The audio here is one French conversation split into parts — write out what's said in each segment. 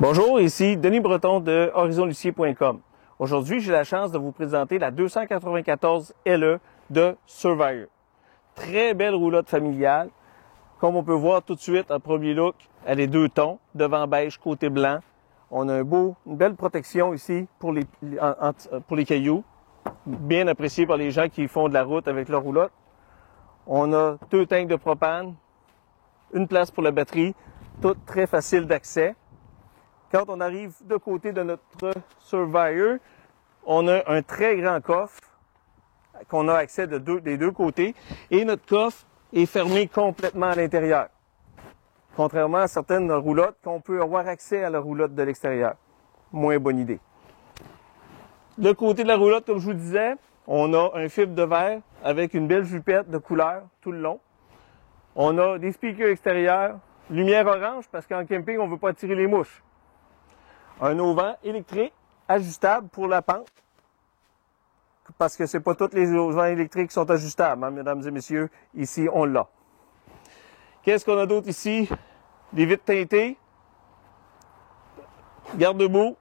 Bonjour, ici Denis Breton de horizonlucier.com. Aujourd'hui, j'ai la chance de vous présenter la 294 LE de Surveyor. Très belle roulotte familiale. Comme on peut voir tout de suite, en premier look, elle est deux tons, devant beige, côté blanc. On a une belle protection ici pour les cailloux, bien apprécié par les gens qui font de la route avec leur roulotte. On a deux tanks de propane, une place pour la batterie, tout très facile d'accès. Quand on arrive de côté de notre Surveyor, on a un très grand coffre qu'on a accès des deux côtés et notre coffre est fermé complètement à l'intérieur. Contrairement à certaines roulottes qu'on peut avoir accès à la roulotte de l'extérieur. Moins bonne idée. Le côté de la roulotte, comme je vous disais, on a un fibre de verre avec une belle jupette de couleur tout le long. On a des speakers extérieurs, lumière orange parce qu'en camping, on ne veut pas attirer les mouches. Un auvent électrique ajustable pour la pente, parce que ce n'est pas tous les auvents électriques qui sont ajustables, hein, mesdames et messieurs. Ici, on l'a. Qu'est-ce qu'on a d'autre ici? Des vitres teintées, garde-boue.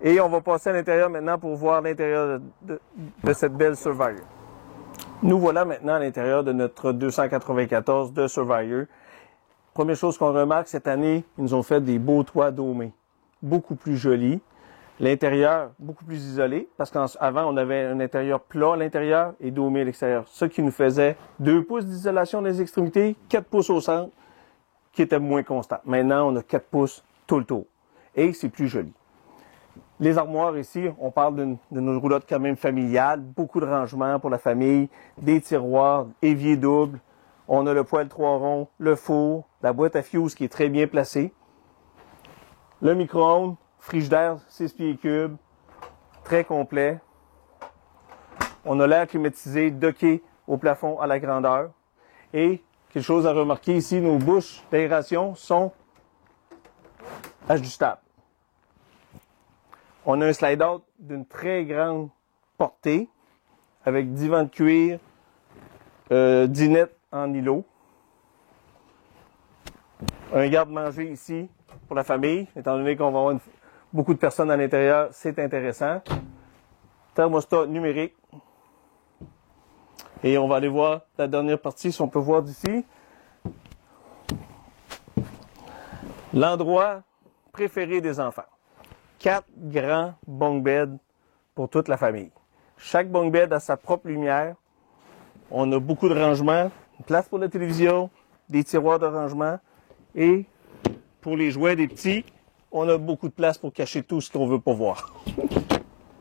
Et on va passer à l'intérieur maintenant pour voir l'intérieur de cette belle Surveyor. Nous voilà maintenant à l'intérieur de notre 294 de Surveyor. Première chose qu'on remarque, cette année, ils nous ont fait des beaux toits domés, beaucoup plus jolis. L'intérieur, beaucoup plus isolé, parce qu'avant, on avait un intérieur plat à l'intérieur et domé à l'extérieur. Ce qui nous faisait 2 pouces d'isolation des extrémités, 4 pouces au centre, qui était moins constant. Maintenant, on a 4 pouces tout le tour. Et c'est plus joli. Les armoires ici, on parle d'une roulotte quand même familiale, beaucoup de rangements pour la famille, des tiroirs, évier double. On a le poêle 3 ronds, le four, la boîte à fuse qui est très bien placée, le micro-ondes, frigidaire 6 pieds cubes, très complet. On a l'air climatisé, docké au plafond à la grandeur. Et quelque chose à remarquer ici, nos bouches d'aération sont ajustables. On a un slide-out d'une très grande portée avec divan de cuir, dinette en îlot. Un garde-manger ici pour la famille, étant donné qu'on va avoir beaucoup de personnes à l'intérieur, c'est intéressant. Thermostat numérique. Et on va aller voir la dernière partie, si on peut voir d'ici. L'endroit préféré des enfants. 4 grands bunk beds pour toute la famille. Chaque bunk bed a sa propre lumière. On a beaucoup de rangements, une place pour la télévision, des tiroirs de rangement. Et pour les jouets des petits, on a beaucoup de place pour cacher tout ce qu'on veut pas voir.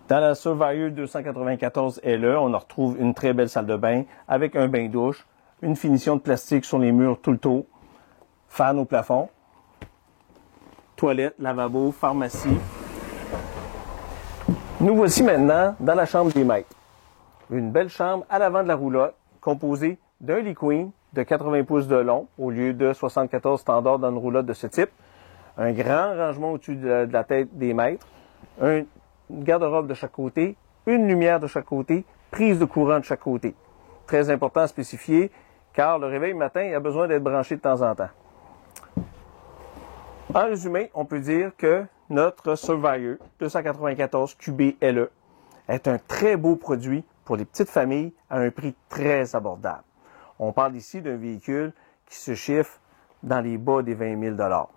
Dans la Surveyor 294 LE, on en retrouve une très belle salle de bain avec un bain-douche, une finition de plastique sur les murs tout le tour, fan au plafond, toilette, lavabo, pharmacie. Nous voici maintenant dans la chambre des maîtres. Une belle chambre à l'avant de la roulotte, composée d'un lit queen de 80 pouces de long au lieu de 74 standards dans une roulotte de ce type. Un grand rangement au-dessus de la tête des maîtres, une garde-robe de chaque côté, une lumière de chaque côté, prise de courant de chaque côté. Très important à spécifier, car le réveil matin a besoin d'être branché de temps en temps. En résumé, on peut dire que notre Surveyor 294 QB-LE est un très beau produit pour les petites familles à un prix très abordable. On parle ici d'un véhicule qui se chiffre dans les bas des 20 000 $.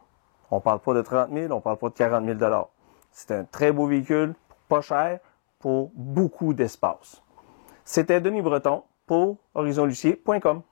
On ne parle pas de 30 000, on ne parle pas de 40 000 $. C'est un très beau véhicule, pas cher, pour beaucoup d'espace. C'était Denis Breton pour horizonlucier.com.